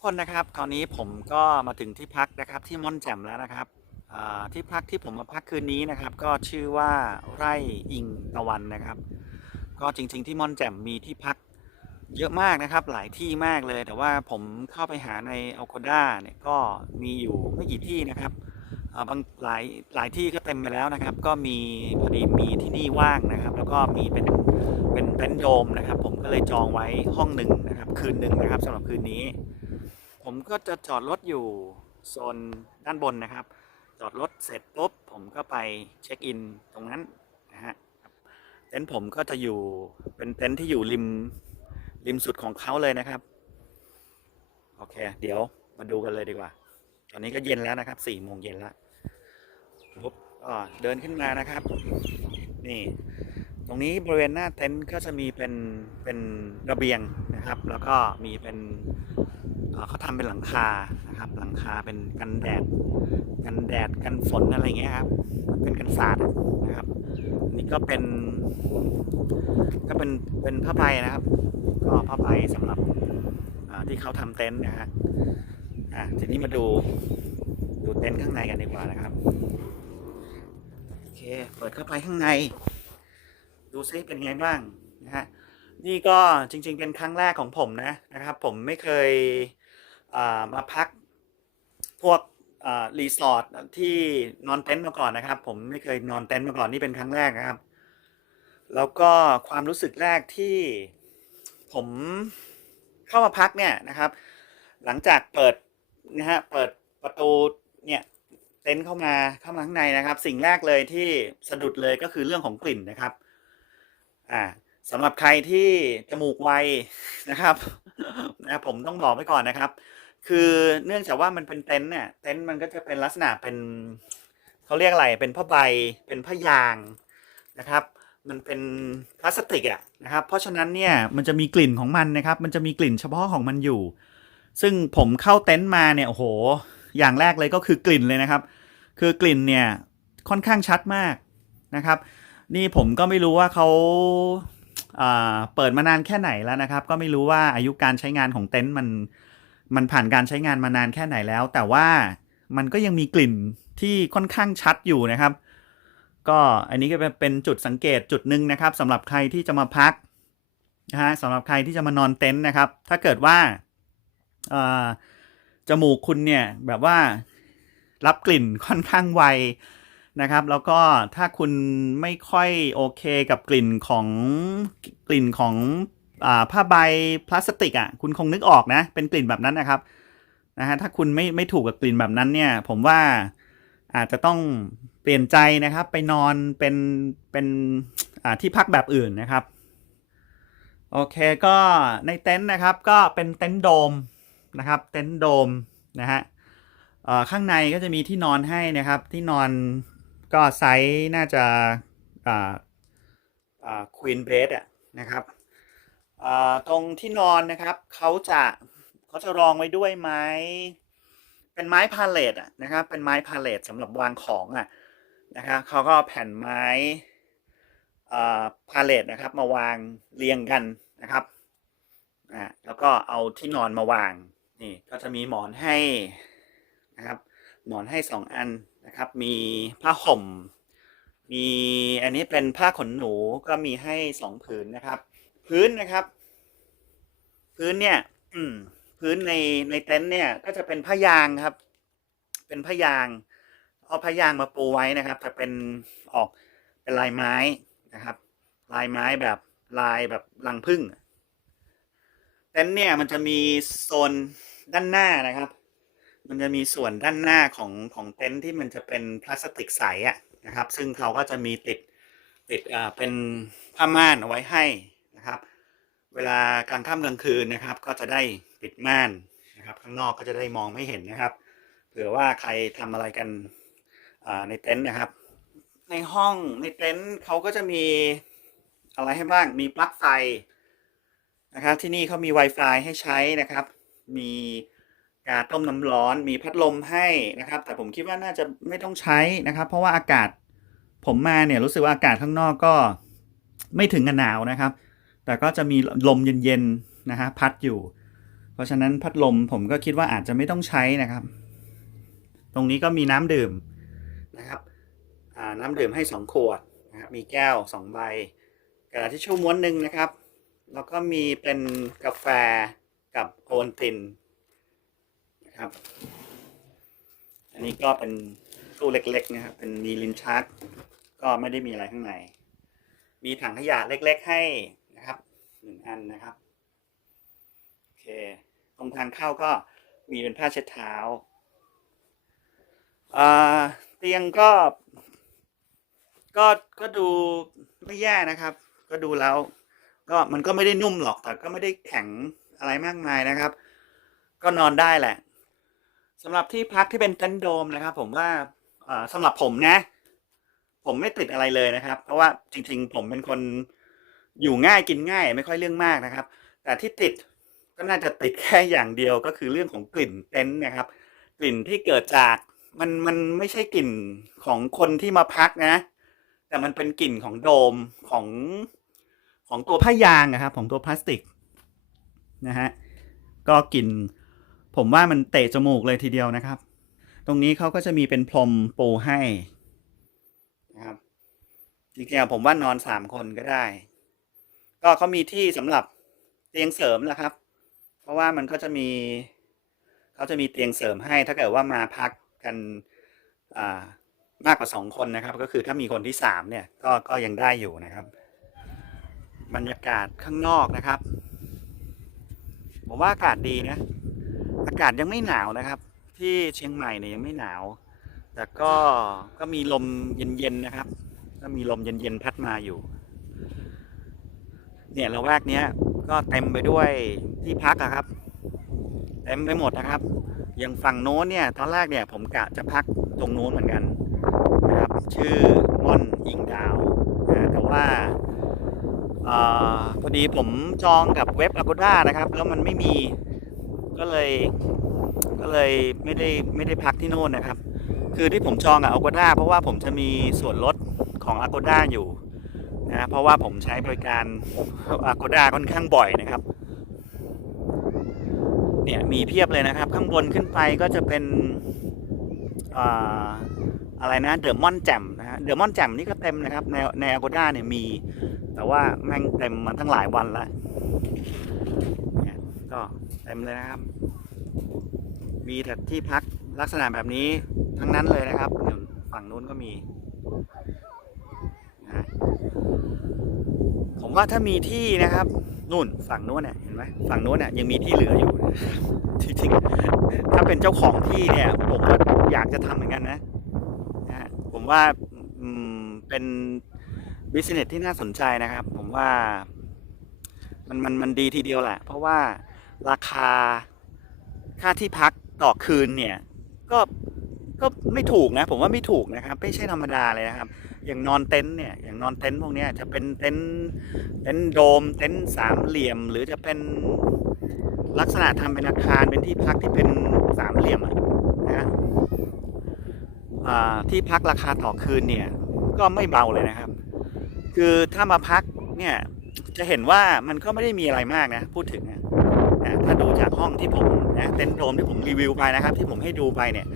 กคนนะครับตอนนี้ผมก็มาถึงที่พักนะครับที่ม่อนแจ่มแล้วนะครับที่พักที่ผมมาพักคืนนี้นะครับก็ชื่อว่าไร่อิงตะวันนะครับ ก็จริง ๆ ที่ม่อนแจ่มมีที่พักเยอะมากนะครับหลายที่มากเลย แต่ว่าผมเข้าไปหาในอ g โ d ด้าเนี่ยก็มีอยู่ไม่กี่ที่นะครับบางหลายหลายที่ก็เต็มไปแล้วนะครับ ก็มีพอดีมีที่นี่ว่างนะครับ แล้วก็มีเป็นเป็นเต็นท์โดมนะครับ ผมก็เลยจองไว้ห้องหนึ่งนะครับ คืนหนึ่งนะครับสำหรับคืนนี้ ผมก็จะจอดรถอยู่โซนด้านบนนะครับ จอดรถเสร็จปุ๊บผมก็ไปเช็คอินตรงนั้นนะฮะเต็นท์ผมก็จะอยู่เป็นเต็นท์ที่อยู่ริมริมสุดของเขาเลยนะครับโอเค เดี๋ยวมาดูกันเลยดีกว่า ตอนนี้ก็เย็นแล้วนะครับสี่โมงเย็นแล้วปุ๊บเดินขึ้นมานะครับ นี่ ตรงนี้บริเวณหน้าเต็นท์ก็จะมีเป็นเป็นระเบียงนะครับ แล้วก็มีเป็น เขาทำเป็นหลังคานะครับ หลังคาเป็นกันแดด กันแดดกันฝนอะไรเงี้ยครับ เป็นกันศาสตร์นะครับนี่ก็เป็น ก็เป็นเป็นผ้าใบนะครับ ก็ผ้าใบสำหรับที่เขาทำเต็นท์นะฮะอะทีนี้มาดูดูเต็นท์ข้างในกันดีกว่านะครับโอเคเปิดเข้าไปข้างใน ดูซิเป็นไงบ้างนะฮะ นี่ก็จริง ๆ เป็นครั้งแรกของผมนะนะครับ ผมไม่เคยอ่ามาพักพวกอ่ารีสอร์ทที่นอนเต็นท์มาก่อนนะครับ ผมไม่เคยนอนเต็นท์มาก่อนนี่เป็นครั้งแรกนะครับ แล้วก็ความรู้สึกแรกที่ผมเข้ามาพักเนี่ยนะครับ หลังจากเปิดนะฮะเปิดประตูเนี่ยเต็นท์เข้ามาเข้ามาข้างในนะครับ สิ่งแรกเลยที่สะดุดเลยก็คือเรื่องของกลิ่นนะครับ อ่า สำหรับใครที่จมูกไวนะครับนะผมต้องบอกไว้ก่อนนะครับ คือเนื่องจากว่ามันเป็นเต็นท์เนี่ยเต็นท์มันก็จะเป็นลักษณะเป็นเขาเรียกอะไรเป็นผ้าใบเป็นผ้ายางนะครับ มันเป็นพลาสติกอะนะครับ เพราะฉะนั้นเนี่ยมันจะมีกลิ่นของมันนะครับ มันจะมีกลิ่นเฉพาะของมันอยู่ ซึ่งผมเข้าเต็นท์มาเนี่ยโอ้โห อย่างแรกเลยก็คือกลิ่นเลยนะครับ คือกลิ่นเนี่ยค่อนข้างชัดมากนะครับ นี่ผมก็ไม่รู้ว่าเขาอ่า เปิดมานานแค่ไหนแล้วนะครับ ก็ไม่รู้ว่าอายุการใช้งานของเต็นท์มันมันผ่านการใช้งานมานานแค่ไหนแล้ว แต่ว่ามันก็ยังมีกลิ่นที่ค่อนข้างชัดอยู่นะครับ ก็อันนี้ก็เป็นจุดสังเกตจุดหนึ่งนะครับสำหรับใครที่จะมาพักนะฮะสำหรับใครที่จะมานอนเต็นท์นะครับ ถ้าเกิดว่าจมูกคุณเนี่ยแบบว่ารับกลิ่นค่อนข้างไว นะครับ แล้วก็ถ้าคุณไม่ค่อยโอเคกับกลิ่นของกลิ่นของอผ้าใบพลาสติกอะคุณคงนึกออกนะ เป็นกลิ่นแบบนั้นนะครับนะฮะถ้าคุณไม่ไม่ถูกกับกลิ่นแบบนั้นเนี่ย ผมว่าอาจจะต้องเปลี่ยนใจนะครับ ไปนอนเป็นเป็นที่พักแบบอื่นนะครับ โอเคก็ในเต็นท์นะครับก็เป็นเต็นท์โดมนะครับ เต็นท์โดมนะฮะข้างในก็จะมีที่นอนให้นะครับ ที่นอน ก็ไซส์น่าจะอ่าอ่าควีนเบดอะนะครับอ่าตรงที่นอนนะครับเขาจะเขาจะรองไว้ด้วยไม้เป็นไม้พาเลตอะนะครับ เป็นไม้พาเลตสำหรับวางของอะนะครับเขาก็แผ่นไม้อ่าพาเลตนะครับมาวางเรียงกันนะครับอ่าแล้วก็เอาที่นอนมาวางนี่ก็จะมีหมอนให้นะครับ หมอนให้สองอัน นะครับ มีผ้าห่ม มีอันนี้เป็นผ้าขนหนูก็มีให้สองผืนนะครับ พื้นนะครับ พื้นเนี่ย อืม พื้นในในเต็นท์เนี่ย ก็จะเป็นผ้ายางครับ เป็นผ้ายาง เอาผ้ายางมาปูไว้นะครับแต่เป็นออกเป็นลายไม้นะครับ ลายไม้แบบลายแบบรังผึ้งเต็นท์เนี่ยมันจะมีโซนด้านหน้านะครับ มันจะมีส่วนด้านหน้าของของเต็นท์ที่มันจะเป็นพลาสติกใสอะนะครับ ซึ่งเขาก็จะมีติดติดอ่าเป็นผ้าม่านเอาไว้ให้นะครับ เวลากลางค่ำกลางคืนนะครับ ก็จะได้ปิดม่านนะครับ ข้างนอกก็จะได้มองไม่เห็นนะครับ เผื่อว่าใครทำอะไรกันอ่าในเต็นท์นะครับ ในห้องในเต็นท์เขาก็จะมีอะไรให้บ้างมีปลั๊กไฟนะครับ ที่นี่เขามี Wi-Fi ให้ใช้นะครับ มี กาต้มน้ำร้อนมีพัดลมให้นะครับ แต่ผมคิดว่าน่าจะไม่ต้องใช้นะครับ เพราะว่าอากาศผมมาเนี่ยรู้สึกว่าอากาศข้างนอกก็ไม่ถึงกับหนาวนะครับ แต่ก็จะมีลมเย็นๆนะฮะพัดอยู่ เพราะฉะนั้นพัดลมผมก็คิดว่าอาจจะไม่ต้องใช้นะครับ ตรงนี้ก็มีน้ำดื่มนะครับน้ำดื่มให้สองขวดนะครับมีแก้วสองใบกระดาษทิชชู่ม้วนหนึ่งนะครับ แล้วก็มีเป็นกาแฟกับโอวัลติน นะครับ อันนี้ก็เป็นตู้เล็กๆนะครับ เป็นมีลิ้นชัก ก็ไม่ได้มีอะไรข้างใน มีถังขยะเล็กๆให้นะครับหนึ่งอันนะครับ โอเค ตรงทางเข้าก็มีเป็นผ้าเช็ดเท้าอ่าเตียงก็ ก็ก็ดูไม่แย่นะครับ ก็ดูแล้ว ก็มันก็ไม่ได้นุ่มหรอกแต่ก็ไม่ได้แข็งอะไรมากมายนะครับ ก็นอนได้แหละ สำหรับที่พักที่เป็นเต็นท์โดมนะครับ ผมว่าอ่าสำหรับผมนะ ผมไม่ติดอะไรเลยนะครับ เพราะว่าจริง ๆ ผมเป็นคนอยู่ง่ายกินง่าย ไม่ค่อยเรื่องมากนะครับ แต่ที่ติดก็น่าจะติดแค่อย่างเดียวก็คือเรื่องของกลิ่นเต็นท์นะครับ กลิ่นที่เกิดจากมันมันไม่ใช่กลิ่นของคนที่มาพักนะ แต่มันเป็นกลิ่นของโดมของของตัวผ้ายางนะครับ ของตัวพลาสติกนะฮะก็กลิ่น ผมว่ามันเตะจมูกเลยทีเดียวนะครับ ตรงนี้เขาก็จะมีเป็นพรมปูให้นะครับจริงๆผมว่านอนสามคนก็ได้ ก็เขามีที่สำหรับเตียงเสริมแหละครับ เพราะว่ามันก็จะมีเขาจะมีเตียงเสริมให้ ถ้าเกิดว่ามาพักกันมากกว่าสองคนนะครับ ก็คือถ้ามีคนที่สามเนี่ยก็ก็ยังได้อยู่นะครับ บรรยากาศข้างนอกนะครับ ผมว่าอากาศดีนะ อากาศยังไม่หนาวนะครับ ที่เชียงใหม่เนี่ยยังไม่หนาว แต่ก็ก็มีลมเย็นๆนะครับ ก็มีลมเย็นๆพัดมาอยู่ เนี่ยละแวกเนี้ยก็เต็มไปด้วยที่พักอะครับเต็มไปหมดนะครับอย่างฝั่งโน้นเนี่ยตอนแรกเนี่ยผมกะจะพักตรงโน้นเหมือนกันนะครับชื่อม่อนอิงดาวนะแต่ว่าอพอดีผมจองกับเว็บ Agoda นะครับ แล้วมันไม่มี ก็เลยก็เลยไม่ได้ไม่ได้พักที่โน่นนะครับ คือที่ผมจองกับ Agoda เพราะว่าผมจะมีส่วนลดของ Agoda อยู่นะเพราะว่าผมใช้บริการ Agoda ค่อนข้างบ่อยนะครับเนี่ยมีเพียบเลยนะครับ ข้างบนขึ้นไปก็จะเป็นอะไรนะเดอะมอนแจมนะฮะเดอะมอนแจมนี่ก็เต็มนะครับในใน Agoda เนี่ยมี แต่ว่าแม่งเต็มมาทั้งหลายวันแล้ว ก็เต็มเลยนะครับ มีแต่ที่พักลักษณะแบบนี้ทั้งนั้นเลยนะครับฝั่งนู้นก็มีนะผมว่าถ้ามีที่นะครับนู่นฝั่งนู้นเนี่ยเห็นไหมฝั่งนู้นเนี่ยยังมีที่เหลืออยู่นะจริงๆถ้าเป็นเจ้าของที่เนี่ย ผมก็อยากจะทำเหมือนกันนะนะผมว่าเป็นบิสเนสที่น่าสนใจนะครับ ผมว่ามันมันมันดีทีเดียวแหละ เพราะว่า ราคาค่าที่พักต่อคืนเนี่ย ก็ก็ไม่ถูกนะ ผมว่าไม่ถูกนะครับ ไม่ใช่ธรรมดาเลยนะครับ อย่างนอนเต็นท์เนี่ยอย่างนอนเต็นท์พวกนี้จะเป็นเต็นท์เต็นท์โดมเต็นท์สามเหลี่ยม หรือจะเป็นลักษณะทำเป็นอาคารเป็นที่พักที่เป็นสามเหลี่ยมนะฮะที่พักราคาต่อคืนเนี่ย ก็ไม่เบาเลยนะครับ คือถ้ามาพักเนี่ยจะเห็นว่ามันก็ไม่ได้มีอะไรมากนะ พูดถึงนะ นะถ้าดูจากห้องที่ผมนะเต็นท์โดมที่ผมรีวิวไปนะครับ ที่ผมให้ดูไปเนี่ย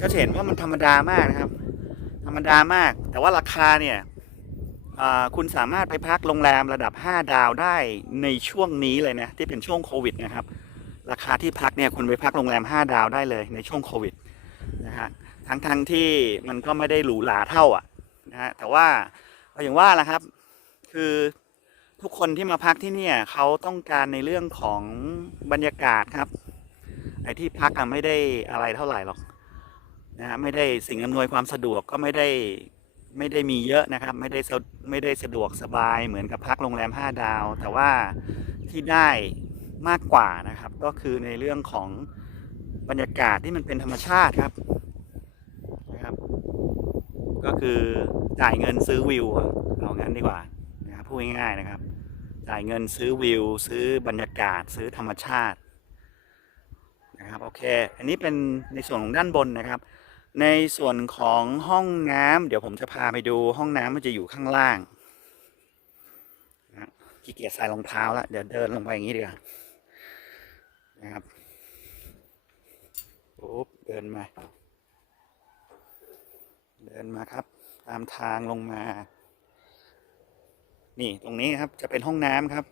ก็จะเห็นว่ามันธรรมดามากนะครับ ธรรมดามาก แต่ว่าราคาเนี่ยคุณสามารถไปพักโรงแรมระดับ 5 ดาวได้ในช่วงนี้เลยนะที่เป็นช่วงโควิดนะครับ ราคาที่พักเนี่ยคุณไปพักโรงแรม 5 ดาวได้เลยในช่วงโควิดนะฮะทั้งทั้งที่มันก็ไม่ได้หรูหราเท่าอะนะฮะแต่ว่าอย่างว่าแหละครับ คือ ทุกคนที่มาพักที่เนี่ยเขาต้องการในเรื่องของบรรยากาศครับ ไอ้ที่พักอะไม่ได้อะไรเท่าไหร่หรอกนะฮะไม่ได้สิ่งอำนวยความสะดวกก็ไม่ได้ไม่ได้มีเยอะนะครับ ไม่ได้สะไม่ได้สะดวกสบายเหมือนกับพักโรงแรม 5 ดาว แต่ว่าที่ได้มากกว่านะครับ ก็คือในเรื่องของบรรยากาศที่มันเป็นธรรมชาติครับนะครับ ก็คือจ่ายเงินซื้อวิวเอางั้นดีกว่านะครับพูดง่ายๆนะครับ จ่ายเงินซื้อวิว ซื้อบรรยากาศ ซื้อธรรมชาตินะครับโอเค อันนี้เป็นในส่วนของด้านบนนะครับ ในส่วนของห้องน้ำเดี๋ยวผมจะพาไปดูห้องน้ำมันจะอยู่ข้างล่างนะขี้เกียจใส่รองเท้าแล้วเดี๋ยวเดินลงไปอย่างนี้ดีกว่านะครับปุ๊บเดินมา เดินมาครับ ตามทางลงมา นี่ตรงนี้ครับจะเป็นห้องน้ำครับ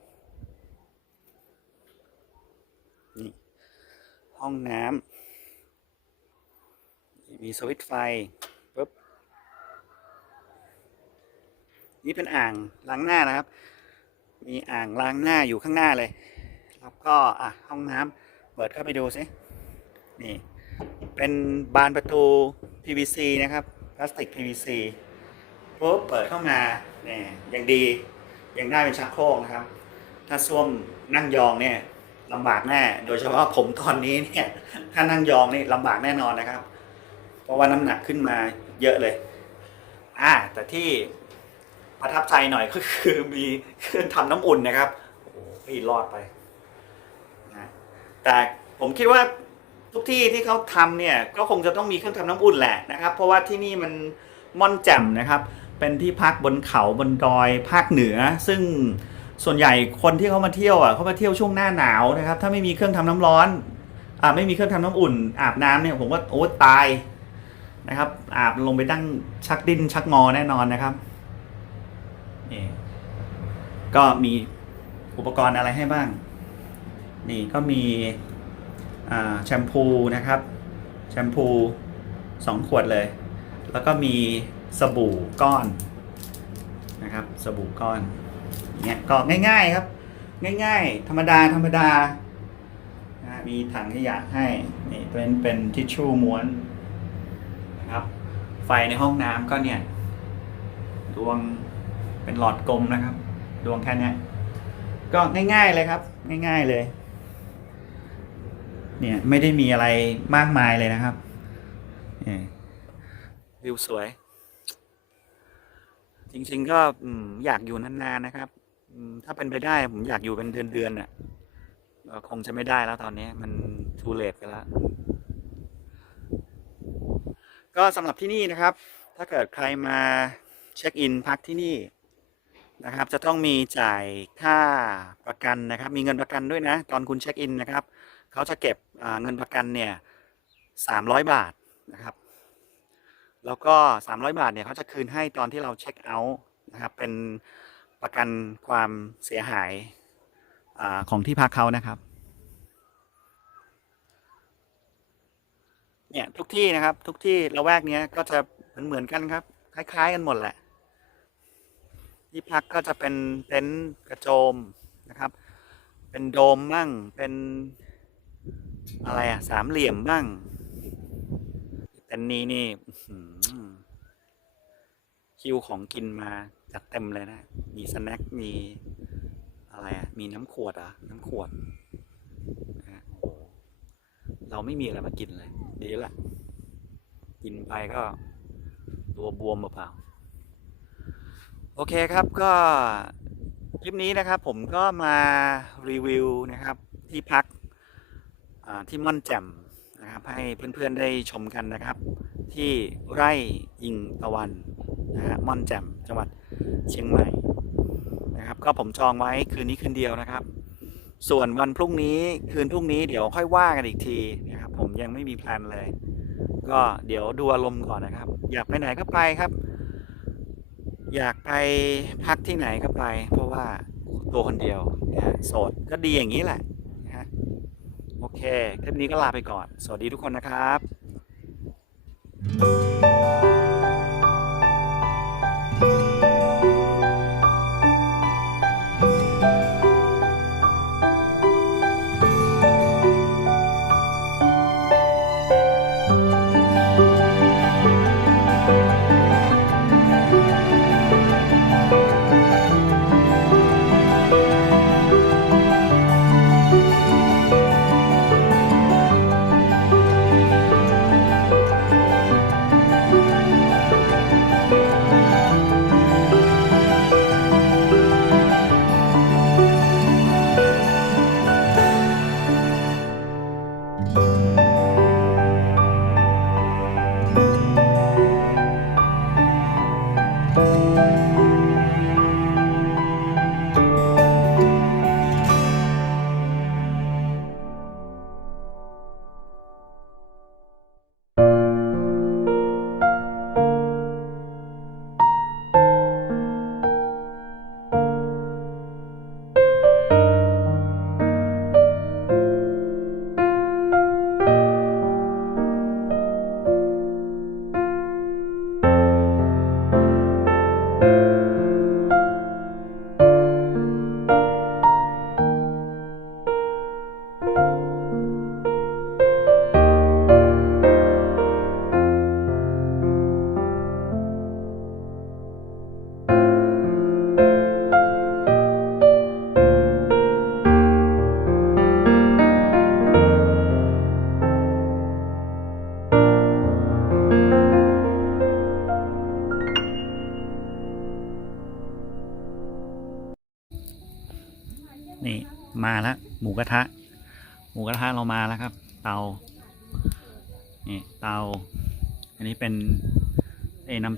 นี่ห้องน้ำมีสวิตช์ไฟปุ๊บนี่เป็นอ่างล้างหน้านะครับ มีอ่างล้างหน้าอยู่ข้างหน้าเลย แล้วก็อะห้องน้ำเปิดเข้าไปดูสินี่เป็นบานประตู PVC นะครับพลาสติก PVC ปุ๊บเปิดเข้ามาเนี่ยยังดี ยังได้เป็นชักโครกนะครับ ถ้าส้วมนั่งยองเนี่ยลำบากแน่ โดยเฉพาะผมตอนนี้เนี่ยถ้านั่งยองนี่ลำบากแน่นอนนะครับ เพราะว่าน้ำหนักขึ้นมาเยอะเลย อ่า แต่ที่ประทับใจหน่อยก็คือมีเครื่องทำน้ำอุ่นนะครับ โอ้โหรอดไปนะแต่ผมคิดว่าทุกที่ที่เขาทำเนี่ยก็คงจะต้องมีเครื่องทำน้ำอุ่นแหละนะครับ เพราะว่าที่นี่มันม่อนแจ่มนะครับ เป็นที่พักบนเขาบนดอยภาคเหนือ ซึ่งส่วนใหญ่คนที่เขามาเที่ยวอะเขามาเที่ยวช่วงหน้าหนาวนะครับ ถ้าไม่มีเครื่องทำน้ำร้อนอ่าไม่มีเครื่องทำน้ำอุ่น อาบน้ำเนี่ยผมว่าโอ้ตายนะครับ อาบลงไปตั้งชักดิ้นชักงอแน่นอนนะครับนี่ก็มีอุปกรณ์อะไรให้บ้าง นี่ก็มีอ่าแชมพูนะครับ แชมพูสองขวดเลย แล้วก็มี สบู่ก้อนนะครับสบู่ก้อนเนี้ยก็ง่ายๆครับ ง่ายๆ ธรรมดาธรรมดานะมีถังขยะให้นี่เป็นเป็นทิชชู่ม้วนนะครับไฟในห้องน้ำก็เนี่ยดวงเป็นหลอดกลมนะครับ ดวงแค่นี้ก็ง่ายๆเลยครับ ง่ายๆเลย เนี่ยไม่ได้มีอะไรมากมายเลยนะครับนี่วิวสวย จริง ๆ ก็อืมอยากอยู่นานๆนะครับ อืมถ้าเป็นไปได้ผมอยากอยู่เป็นเดือนๆน่ะเอ่อคงจะไม่ได้แล้วตอนนี้มันทูเลตไปแล้ว ก็สำหรับที่นี่นะครับ ถ้าเกิดใครมาเช็คอินพักที่นี่นะครับ จะต้องมีจ่ายค่าประกันนะครับ มีเงินประกันด้วยนะ ตอนคุณเช็คอินนะครับ เขาจะเก็บอ่าเงินประกันเนี่ยสามร้อยบาทนะครับ แล้วก็สามร้อยบาทเนี่ยเขาจะคืนให้ตอนที่เราเช็คเอาท์นะครับเป็นประกันความเสียหายอาของที่พักเขานะครับเนี่ยทุกที่นะครับ ทุกที่ละแวกเนี้ยก็จะเหมือนเหมือนกันครับ คล้าย ๆ กันหมดแหละ ที่พักก็จะเป็นเต็นท์กระโจมนะครับ เป็นโดมบ้างเป็นอะไรอะสามเหลี่ยมบ้าง เต็นท์นี้นี่คิวของกินมาจัดเต็มเลยนะ มีสแน็ค มีอะไรอะมีน้ำขวดอะ น้ำขวดโอ้เราไม่มีอะไรมากินเลย ดีละกินไปก็ ตัวบวมเปล่าโอเคครับก็คลิปนี้นะครับ ผมก็มารีวิวนะครับ ที่พักที่ม่อนแจ่ม นะครับ ให้เพื่อนๆได้ชมกันนะครับ ที่ไร่อิงตะวันนะฮะม่อนแจ่มจังหวัดเชียงใหม่นะครับ ก็ผมจองไว้คืนนี้คืนเดียวนะครับ ส่วนวันพรุ่งนี้คืนพรุ่งนี้เดี๋ยวค่อยว่ากันอีกทีนะครับ ผมยังไม่มีแพลนเลย ก็เดี๋ยวดูอารมณ์ก่อนนะครับ อยากไปไหนก็ไปครับ อยากไปพักที่ไหนก็ไป เพราะว่าตัวคนเดียวนะฮะโสดก็ดีอย่างนี้แหละ โอเค คลิปนี้ก็ลาไปก่อน สวัสดีทุกคนนะครับ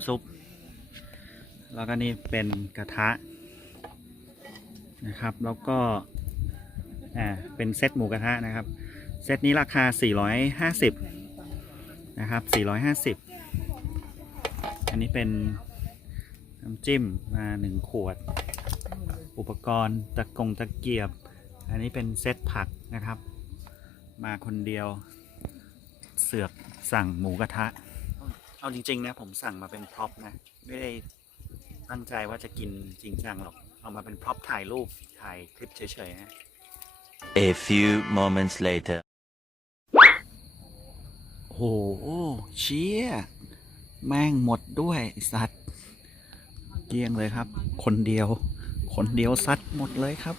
ซุป แล้วก็นี่เป็นกระทะนะครับ แล้วก็อ่าเป็นเซตหมูกระทะนะครับ เซตนี้ราคา 450 นะครับ 450 อันนี้เป็นน้ำจิ้มมาหนึ่งขวด อุปกรณ์ตะกงตะเกียบ อันนี้เป็นเซตผักนะครับ มาคนเดียวเสือกสั่งหมูกระทะ เอาจริง ๆ นะ ผมสั่งมาเป็นพร็อพนะ ไม่ได้ตั้งใจว่าจะกินจริงจังหรอก เอามาเป็นพร็อพถ่ายรูปถ่ายคลิปเฉยๆนะ A few moments later. โหเชี่ย แม่งหมดด้วยไอ้สัตว์ เกลี้ยงเลยครับ คนเดียว คนเดียวซัดหมดเลยครับ